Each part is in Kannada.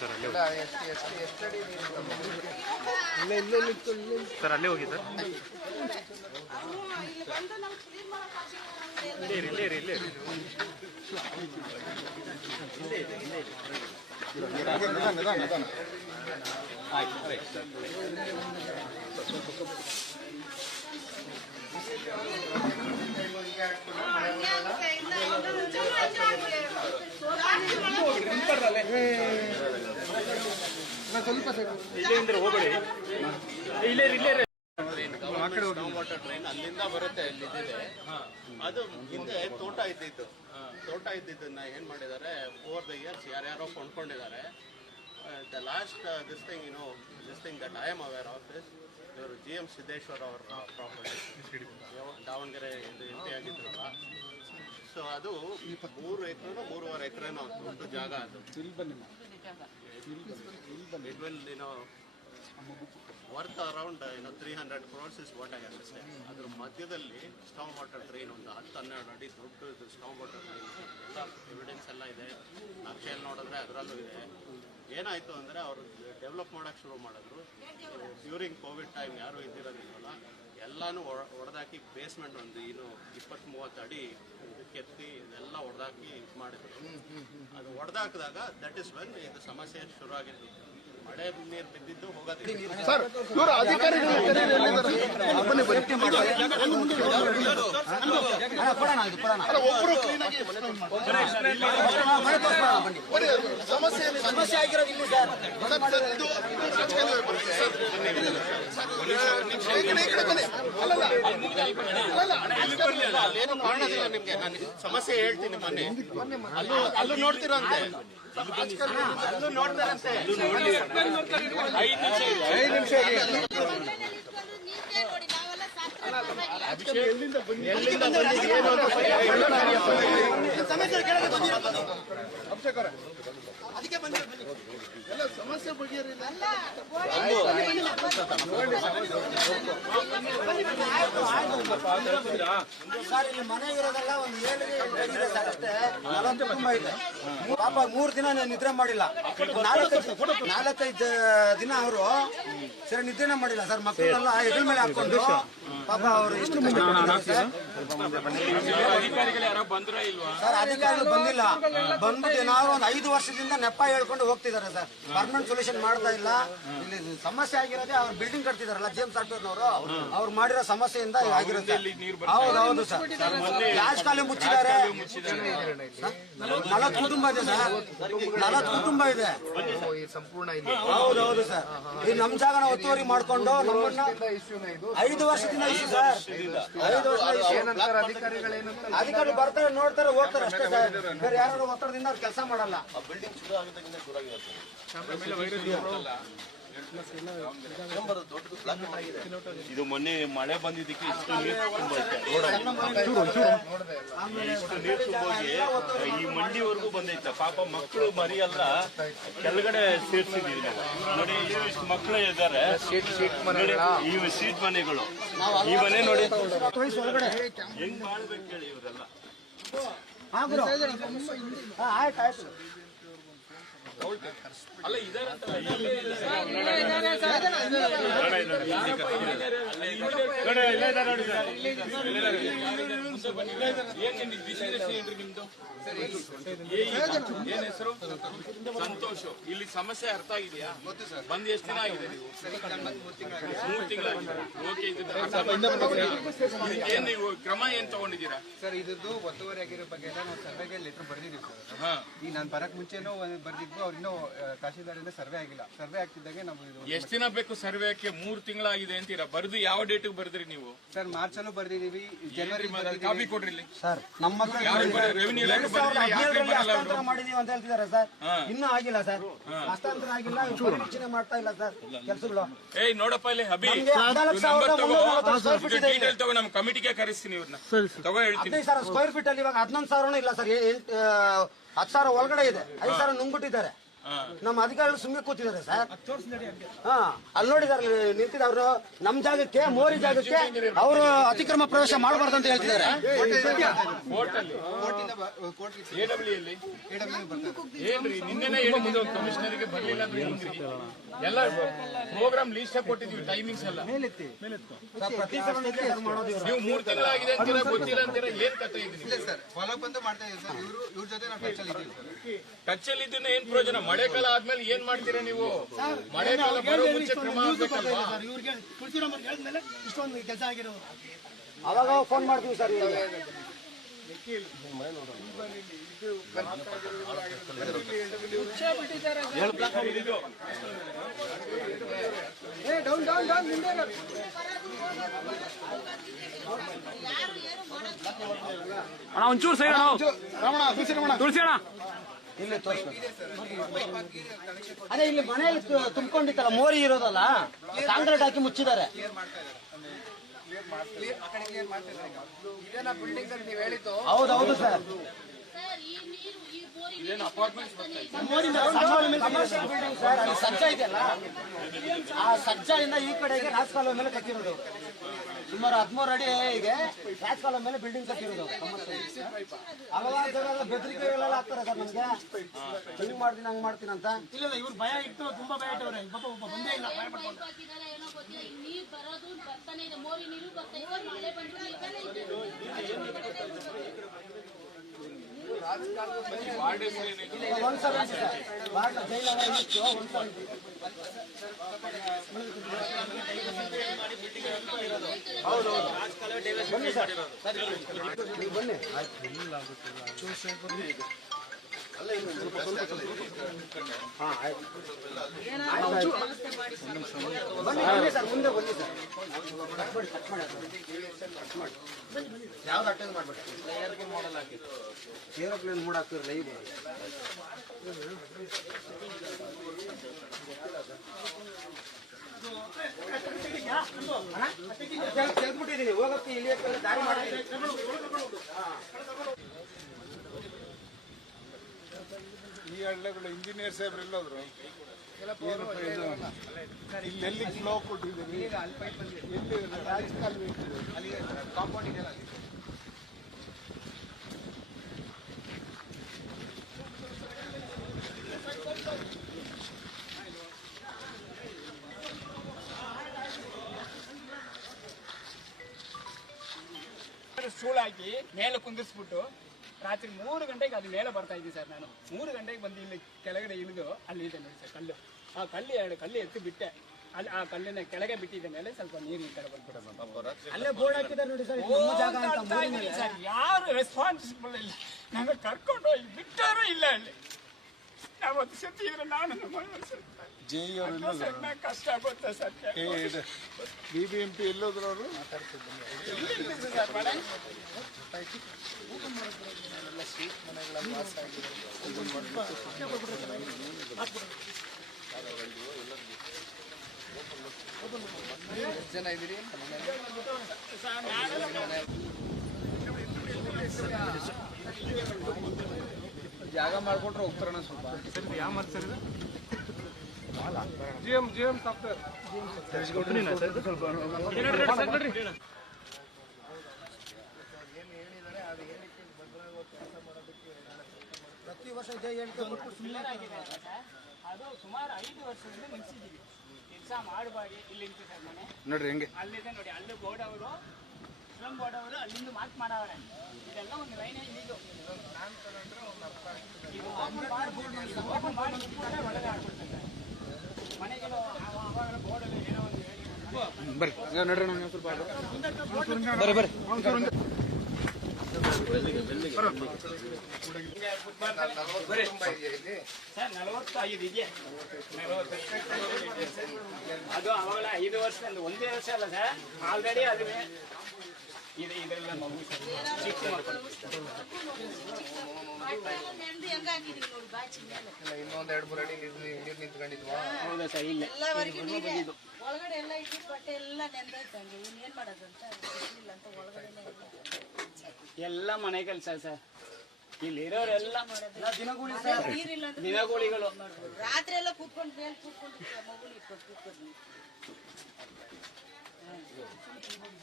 ಸರ್ ಅಲ್ಲೇ ಹೋಗಿ ಸರ್ ಇಲ್ಲೇ ಇಲ್ಲೇ ಹೋಗಬೇಡಿ ಇಲ್ಲೇ ವಾಟರ್ ಟ್ರೈನ್ ಅಲ್ಲಿಂದ ಬರುತ್ತೆ ಇಲ್ಲಿದೆ. ಅದು ಹಿಂದೆ ತೋಟ ಇದ್ದಿದ್ದನ್ನ ಏನ್ ಮಾಡಿದ್ದಾರೆ ಓವರ್ ದ ಇಯರ್ಸ್ ಯಾರ್ಯಾರೋ ಕೊಂಡ್ಕೊಂಡಿದ್ದಾರೆ. The last this thing that I am aware of this ಇವರು GM ಸಿದ್ದೇಶ್ವರ್ ಅವರ ಪ್ರಾಪರ್ಟಿ ದಾವಣಗೆರೆ ಎಂಪಿ ಆಗಿದ್ರಲ್ಲ. ಸೊ ಅದು 3 ಎಕರೆನೋ 3.5 ಎಕರೆನೋ ದೊಡ್ಡ ಜಾಗ. ಅದು it will worth around 300 crores is what I understand. ಅದ್ರ ಮಧ್ಯದಲ್ಲಿ ಸ್ಟಾಮ್ ವಾಟರ್ ಟ್ರೈನ್ ಒಂದು 10-12 ಅಡಿ ದೊಡ್ಡ ಸ್ಟಾಮ್ ವಾಟರ್ ಟ್ರೈನ್ ಎಲ್ಲ ಎವಿಡೆನ್ಸ್ ಎಲ್ಲ ಇದೆ. ನಕ್ಷೆಯಲ್ಲಿ ನೋಡಿದ್ರೆ ಅದರಲ್ಲೂ ಇದೆ. ಏನಾಯಿತು ಅಂದರೆ ಅವರು ಡೆವಲಪ್ ಮಾಡೋಕ್ಕೆ ಶುರು ಮಾಡಿದ್ರು. ಡ್ಯೂರಿಂಗ್ ಕೋವಿಡ್ ಟೈಮ್ ಯಾರೂ ಇದ್ದಿರೋದಿಲ್ಲಲ್ಲ, ಎಲ್ಲನೂ ಹೊಡೆದಾಕಿ ಬೇಸ್ಮೆಂಟ್ ಒಂದು 20-30 ಅಡಿ ಕೆತ್ತಿ ಇದೆಲ್ಲ ಹೊಡೆದಾಕಿ ಇದು ಮಾಡಿದ್ರು. ಅದು ಹೊಡೆದಾಕಿದಾಗ ದಟ್ ಇಸ್ ವೆನ್ ಇದು ಸಮಸ್ಯೆ ಶುರು ಆಗಿದ್ದು. ಮಳೆ ನೀರು ಬಿದ್ದಿದ್ದು ಹೋಗೋದಿಲ್ಲ. ಸಮಸ್ಯೆ ಆಗಿರೋದಿಲ್ಲ ಸರ್. ಅಲ್ಲೇನು ಕಾಣೋದಿಲ್ಲ ನಿಮ್ಗೆ. ನಾನು ಸಮಸ್ಯೆ ಹೇಳ್ತೀನಿ. ಮೊನ್ನೆ ಅಲ್ಲೂ ನೋಡ್ತಿರಂತೆ, ಅಲ್ಲೂ ನೋಡ್ತಾರಂತೆ. 5 ನಿಮಿಷ ಎಲ್ಲಿಂದ ಬಂದಿದೆ ಏನು ಅಂತ ಸಮಸ್ಯೆ ಕೆಳಗೆ ಬಂದಿರೋದು ಅದಕ್ಕೆ ಎಲ್ಲ ಸಮಸ್ಯೆ ಬಗೆಹರಿಲ್ಲ. ಸರ್ ಇಲ್ಲಿ ಮನೆ ಇರೋದಲ್ಲ, ಒಂದು 7 ಇದೆ ಸರ್ ಅಷ್ಟೇ. 40 ಕುಟುಂಬ ಇದೆ. ಪಾಪ 3 ದಿನ ನಿದ್ರೆ ಮಾಡಿಲ್ಲ. 4-5 ದಿನ ಅವರು ಸರಿ ನಿದ್ರೆನೇ ಮಾಡಿಲ್ಲ ಸರ್. ಮಕ್ಕಳೆಲ್ಲ ಹೆಗಲ ಮೇಲೆ ಹಾಕೊಂಡು ಪಾಪ ಅವರು ಎಷ್ಟು ಸರ್. ಅಧಿಕಾರಿಗಳು ಬಂದಿಲ್ಲ. ಬಂದ್ಬಿಟ್ಟು ನಾವು ಒಂದು 5 ವರ್ಷದಿಂದ ನೆಪ ಹೇಳ್ಕೊಂಡು ಹೋಗ್ತಿದ್ದಾರೆ ಸರ್. ಪರ್ಮನೆಂಟ್ ಸೊಲ್ಯೂಷನ್ ಮಾಡ್ತಾ ಇಲ್ಲ. ಇಲ್ಲಿ ಸಮಸ್ಯೆ ಆಗಿರೋದೇ ಅವ್ರು ಬಿಲ್ಡಿಂಗ್ ಕಟ್ತಿದಾರಲ್ಲ ಜೇಮ್ಸ್ ಸಾಫ್ಟ್ವೇರ್ನವರು, ಅವ್ರು ಮಾಡಿರೋ ಸಮಸ್ಯೆಯಿಂದ ಆಗಿರುತ್ತೆ. ಹೌದು ಸರ್. ಲಾಸ್ಟ್ ಕಾಲಿ ಮುಚ್ಚಿದ್ದಾರೆ. 40 ಕುಟುಂಬ ಇದೆ ಸರ್. 40 ಕುಟುಂಬ ಇದೆ. ಹೌದು ಸರ್. ಈ ನಮ್ ಜಾಗನ ಒತ್ತುವರಿ ಮಾಡ್ಕೊಂಡು ನಮ್ಮನ್ನ 5 ವರ್ಷದಿಂದ ಇಶ್ಯೂ ಸರ್. 5 ವರ್ಷ ಅಧಿಕಾರಿ ಬರ್ತಾರೆ, ನೋಡ್ತಾರೆ, ಹೋಗ್ತಾರೆ ಅಷ್ಟೇ ಸರ್. ಬೇರೆ ಯಾರು ಒತ್ತಡದಿಂದ ಅವ್ರು ಕೆಲಸ ಮಾಡಲ್ಲ. ಇದು ಮೊನ್ನೆ ಮಳೆ ಬಂದಿದ್ದಕ್ಕೆ ಇಷ್ಟು ನೀರು ತುಂಬೈತೆ. ಇಷ್ಟು ನೀರು ತುಂಬೋಗಿ ಈ ಮಂಡಿವರೆಗೂ ಬಂದೈತೆ. ಪಾಪ ಮಕ್ಕಳು ಮರಿ ಎಲ್ಲ ಕೆಳಗಡೆ ಸೇರ್ಸಿದೀವಿ ನಾವು. ನೋಡಿ ಇಷ್ಟು ಮಕ್ಕಳು ಇದ್ದಾರೆ. ಇವು ಸೀಟ್ ಮನೆಗಳು. ಈ ಮನೆ ನೋಡಿ ಹೆಂಗ್ ಮಾಡ್ಬೇಕು ಹೇಳಿ ಇವರೆಲ್ಲ. ಆಯ್ತು ಅಲ್ಲ ಇದಾರಂತ ನಿಮ್ದು ಏನ್ ಹೆಸರು? ಸಂತೋಷ್. ಇಲ್ಲಿ ಸಮಸ್ಯೆ ಅರ್ಥ ಆಗಿದೆಯಾ? ಬಂದ್ ಎಷ್ಟು ದಿನ ಆಗಿದೆ? ನೀವು 3 ತಿಂಗಳಾಗಿದೆ. ಏನ್ ನೀವು ಕ್ರಮ ಏನ್ ತಗೊಂಡಿದ್ದೀರಾ ಸರ್? ಇದ್ದು ಒತ್ತುವರಿ ಆಗಿರೋ ಬಗ್ಗೆ ಎಲ್ಲ ನಾವು ಸರ್ವೆಗೆ ಲೆಟರ್ ಬರ್ದಿದ್ದೀವಿ ಸರ್. ಈಗ ನಾನು ಬರಕ್ ಮುಂಚೆನೂ ಬರ್ದಿದ್ದು. ಅವ್ರಿನ್ನೂ ತಹಶೀಲ್ದಾರಿಂದ ಸರ್ವೆ ಆಗಿಲ್ಲ. ಸರ್ವೆ ಆಗ್ತಿದ್ದಾಗೆ ನಾವು ಎಷ್ಟು ದಿನ ಬೇಕು ಸರ್ವೆಕ್ಕೆ? 3 ತಿಂಗಳಾಗಿದೆ ಅಂತೀರಾ. ಬರ್ದು ಯಾವ ಡೇಟಿಗೆ ಬರ್ದ್ರಿ ನೀವು? ಸರ್ ಮಾರ್ಚ್ ಅಲ್ಲೂ ಬರ್ದಿದೀವಿ, ಜನವರಿ ಕಾಪಿ ಕೊಡ್ರಿ ಸರ್. ನಮ್ಮ ರೆವಿನ್ಯೂ ಮಾಡಿದೀವಿ ಅಂತ ಹೇಳ್ತಿದ್ದಾರೆ ಸರ್. ಇನ್ನೂ ಆಗಿಲ್ಲ ಸರ್. ಹಸ್ತಾಂತರ ಆಗಿಲ್ಲ. ಪರಿವೀಕ್ಷಣೆ ಮಾಡ್ತಾ ಇಲ್ಲ ಸರ್ ಕೆಲಸಗಳು. ಏಯ್ ನೋಡಪ್ಪ ಇಲ್ಲಿ ಅಭಿ ಡೀಟೇಲ್ ತಗೋ. ನಮ್ಮ ಕಮಿಟಿಗೆ ಕರೆಸ್ತೀನಿ ಇವ್ರನ್ನ. ತಗೋ ಹೇಳ್ತೀನಿ. 15,000 ಸ್ಕ್ವೇರ್ ಫೀಟ್ ಅಲ್ಲಿ ಇವಾಗ 11,000 ಇಲ್ಲ ಸರ್. 10,000 ಒಳಗಡೆ ಇದೆ. 5,000 ನುಂಗ್ಬಿಟ್ಟಿದ್ದಾರೆ. ನಮ್ಮ ಅಧಿಕಾರಿಗಳು ಸುಮ್ಮನೆ ಕೂತಿದ್ದಾರೆ ಸರ್. ಹಾ, ಅಲ್ಲಿ ನೋಡಿದಾರೆ ನಿಂತಿದ್ದವ್ರು. ನಮ್ಮ ಜಾಗಕ್ಕೆ, ಮೋರಿ ಜಾಗಕ್ಕೆ ಅವರು ಅತಿಕ್ರಮ ಪ್ರವೇಶ ಮಾಡಬಾರ್ದು ಅಂತ ಹೇಳ್ತಿದ್ದಾರೆ. ಏನ್ರಿ ನಿನ್ನೆನೆ ಹೇಳಿದ್ರು ಕಮಿಷನರ್ಗೆ ಬರ್ಲಿಲ್ಲ ಅಂದ್ರೆ ಹೆಂಗ್ರಿ? ಎಲ್ಲ ಪ್ರೋಗ್ರಾಮ್ ಲೀಸ್ಟ್ ಕೊಟ್ಟಿದ್ವಿ, ಟೈಮಿಂಗ್ಸ್ ಎಲ್ಲ. ಪ್ರತಿ ಸಲ ನಿರ್ಧಾರ ಮಾಡೋದು ಇವ್ರು. ನೀವು 3 ತಿಂಗಳಾಗಿದೆ ಅಂತೀರಾ, ಗೊತ್ತಿಲ್ಲ ಅಂತೀರಾ, ಏನ್ ಕಥೆ ಇದೀನಿ? ಫಾಲೋಅಪ್ ಅಂತ ಮಾಡ್ತಾ ಇದ್ದೀವಿ ಸರ್. ಇವ್ರ ಜೊತೆ ನಾವು ಟಚಲ್ಲಿ ಇದ್ದೀವಿ ಸರ್. ಟಚ್ಚಲ್ಲಿ ಇದನ್ನ ಏನ್ ಪ್ರಯೋಜನ? ಮಳೆಕಾಲ ಆದ್ಮೇಲೆ ಏನ್ ಮಾಡ್ತೀರಾ ನೀವು? ಮಳೆಕಾಲ ಬರೋ ಮುಂಚೆ ಕ್ರಮ ಆಗ್ಬೇಕಲ್ವಾ? ಇವ್ರಿಗೆ ತುಳಸಿರಾಮನ್ ಹೇಳಿದ್ಮೇಲೆ ಇಷ್ಟೊಂದು ಕೆಲಸ ಆಗಿರೋದು. ಅವಾಗ ಫೋನ್ ಮಾಡ್ತೀವಿ ಸರ್. ಇವ್ರಿಗೆ ಅಣ್ಣ ಒಂಚೂರು ಸೈಡ್ ತುಳಸಿ ಅಣ್ಣ ಇಲ್ಲಿ ತೋರಿಸ್ಬೇಕು. ಅದೇ ಇಲ್ಲಿ ಮನೆಯಲ್ಲಿ ತುಂಬಿಕೊಂಡಿತ್ತಲ್ಲ ಮೋರಿ ಇರೋದಲ್ಲ, ಕಾಂಕ್ರೀಟ್ ಹಾಕಿ ಮುಚ್ಚಿದ್ದಾರೆ. ಹೌದೌದು ಸರ್. ಸರ್ ಅಲ್ಲಿ ಸಜ್ಜ ಇದೆಯಲ್ಲ, ಆ ಸಜ್ಜದಿಂದ ಈ ಕಡೆಗೆ ರಾಜಕಾಲುವೆ ಮೇಲೆ ಕಟ್ಟಿರೋದು. ಸುಮಾರು 13 ಅಡಿ ಇದೆ. ರಾಜಕಾಲುವೆ ಮೇಲೆ ಬಿಲ್ಡಿಂಗ್ ಕಟ್ಟಿರೋದು. ಹಲವಾರು ಜನ ಬೆದರಿಕೆಗಳೆಲ್ಲ ಆಗ್ತಾರೆ ಸರ್ ನಮ್ಗೆ, ಹಿಂಗ್ ಮಾಡ್ತೀನಿ ಹಂಗ್ ಮಾಡ್ತೀನಿ ಅಂತ. ಇಲ್ಲ ಇವ್ರು ಭಯ ಇಟ್ಟು ತುಂಬಾ ಭಯ ಇಟ್ಟವ್ರೆ. ಪಾಪ ಒಬ್ಬ ಬಂದೇ ಇಲ್ಲ, ಭಯ ಪಡ್ಕೊಂಡು. ನೀರು ಬರೋದು ಬರ್ತಾನೆ ಇದೆ, ಮೋರಿ ನೀರು ಬರ್ತಾ ಇದೆ, ಮಳೆ ಬಂದು ಒಂದ್ಸಲ ವಾರ್ಡ್ ಜೈಲಲ್ಲ ಇತ್ತು, ಒಂದ್ಸಲ ಹೌದೌದು. ಬನ್ನಿ ಸರ್, ನೀವು ಬನ್ನಿ. ಹಾ ಆಯ್ತು, ಬನ್ನಿ ಸರ್, ಮುಂದೆ ಬನ್ನಿ ಸರ್. ಕಟ್ ಮಾಡಿ ಯಾವ್ದು ಅಟೆಂಡ್ ಮಾಡ್ಬೇಡಿ. ಏರೋಪ್ಲೇನ್ ಮೋಡ್ ಹಾಕಿದ್ರೆ ಲೈವ್ ತೆಗೆದ್ಬಿಟ್ಟಿದ್ದೀನಿ. ಹೋಗಕ್ಕೆ ಇಲ್ಲಿ ದಾರಿ ಮಾಡಿ. ಈ ಹಳ್ಳಿಗಳು ಇಂಜಿನಿಯರ್ ಸಾಹೇಬ್ರು ಎಲ್ಲೋದ್ರು? ಇಲ್ಲಿ ಫ್ಲೋ ಕೊಟ್ಟಿದ್ದೀರಿ, ಎಲ್ಲಿ ರಾಜಕಾಲುವೆ ಅಲ್ಲಿ ಕಾಂಪೌಂಡ್ ಇದೆಯಲ್ಲ ಅಲ್ಲಿ. ಸ್ಟೂಲ್ ಹಾಕಿ ಮೇಲೆ ಕುಂದಿಸ್ಬಿಟ್ಟು ರಾತ್ರಿ 3 ಗಂಟೆಗೆ ಅದು ಮೇಲೆ ಬರ್ತಾ ಇದ್ದೀನಿ ಸರ್. ನಾನು 3 ಗಂಟೆಗೆ ಬಂದು ಇಲ್ಲಿ ಕೆಳಗಡೆ ಇಳಿದು ಅಲ್ಲಿ ಇದೆ ನೋಡಿ ಸರ್ ಕಲ್ಲು. ಆ ಕಲ್ಲು 2 ಕಲ್ಲು ಎತ್ತಿ ಬಿಟ್ಟೆ. ಅಲ್ಲಿ ಆ ಕಲ್ಲಿನ ಕೆಳಗೆ ಬಿಟ್ಟಿದ್ದ ಮೇಲೆ ಸ್ವಲ್ಪ ನೀರು ಈ ಕಡೆ ಬಂದ್ಬಿಟ್ಟು ಅಲ್ಲೇ ಬೋರ್ಡ್ ಹಾಕಿದ್ದಾರೆ ನೋಡಿ ಸರ್, ಇದು ನಮ್ಮ ಜಾಗ ಅಂತ. ಸರ್ ಯಾರು ರೆಸ್ಪಾನ್ಸಿಬಲ್ ಇಲ್ಲ. ನಮಗೆ ಕರ್ಕೊಂಡು ಹೋಗಿ ಬಿಟ್ಟಾರು ಇಲ್ಲ. ಅಲ್ಲಿ ನಾವತ್ತು ಸತ್ತಿದ್ರೆ ನಾನು ಕಷ್ಟ ಆಗುತ್ತೆ ಸರ್. BBMP ಎಲ್ಲೋದ್ರು ಅವರು? ಸರ್ ಮನೆ ಜನ ಇದ್ದೀರಿ ಜಾಗ ಮಾಡ್ಕೊಂಡ್ರೆ ಹೋಗ್ತಾರಣ ಸ್ವಲ್ಪ. GM ಸಾಫ್ಟ್ವೇರ್ ಪ್ರತಿ ವರ್ಷ ಇದೇ ಹೇಳಿಕೆ ಅದು ಸುಮಾರು 5 ವರ್ಷದಿಂದ ನಿಲ್ಸಿದ್ದೀವಿ. ಕೆಲಸ ಮಾಡಬಾಡಿ ಇಲ್ಲಿ ನಿಂತು ಸರ್ ಮನೆ ನೋಡ್ರಿ ಹೆಂಗೆ ಅಲ್ಲಿದೆ ನೋಡಿ. ಅಲ್ಲಿ ಬೋರ್ಡ್ ಅವರು ಸ್ಲಮ್ ಬೋರ್ಡ್ ಅವರು ಅಲ್ಲಿಂದ ಮಾರ್ಕ್ ಮಾಡವ್ರೆ. ಇದೆಲ್ಲ ಒಂದು ಲೈನ್ ಇದು ಓಪನ್ ಮಾಡಿ ಒಳಗೆ ಹಾಕ್ಬಿಡ್ತಾರೆ ಮನೆಗಳು. ಅವಾಗ ಬೋರ್ಡಲ್ಲಿ ಏನೋ ಒಂದು ಹೇಳಿ ಬರ್ರಿ ನೋಡ್ರಿ, ನಾನು ಸ್ವಲ್ಪ ಬರ್ರಿ ಸರ್ 45 ಇದೆ. 45 ಅದು ಅವಾಗಲ 5 ವರ್ಷದಿಂದ 1 ವರ್ಷ ಅಲ್ಲ ಸರ್. ಆಲ್ರೆಡಿ ಅದು ಇದೆಲ್ಲ ಮಗು ಚಿಕ್ಕ ಮಕ್ಕಳು ಇನ್ನೊಂದು 2-3 ಅಡಿ ನೀರು ನಿಂತ್ಕೊಂಡಿದ್ವಾ? ಹೌದಾ ಸರ್? ಇಲ್ಲ ಒಳಗಡೆ ಎಲ್ಲ ಇಟ್ಟು ಬಟ್ಟೆ ಎಲ್ಲ ನೆಂದೈತಂಗೆ. ಏನ್ ಮಾಡೋದು ಅಂತ ಇಲ್ಲ ಅಂತ ಒಳಗಡೆ ಎಲ್ಲ ಮನೆ ಕೆಲಸ ಸರ್. ಇಲ್ಲಿರೋರೆಲ್ಲ ದಿನಗೂಲಿ ಸರ್. ದಿನಗೂಲಿಗಳು. ರಾತ್ರಿ ಎಲ್ಲ ಕೂತ್ಕೊಂಡು ಮೇಲೆ ಕೂತ್ಕೊಂಡು ಮಗುನ ಇಟ್ಕೊಂಡು ಕೂತ್ಕೊಂಡು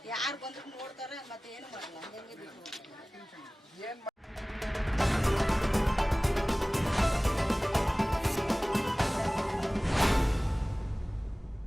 ಯಾರು ಬಂದ್ರು ನೋಡ್ತಾರೆ ಮತ್ತೆ ಏನು ಮಾಡಲ್ಲ ಹಂಗೆ ಬಿಟ್ಟು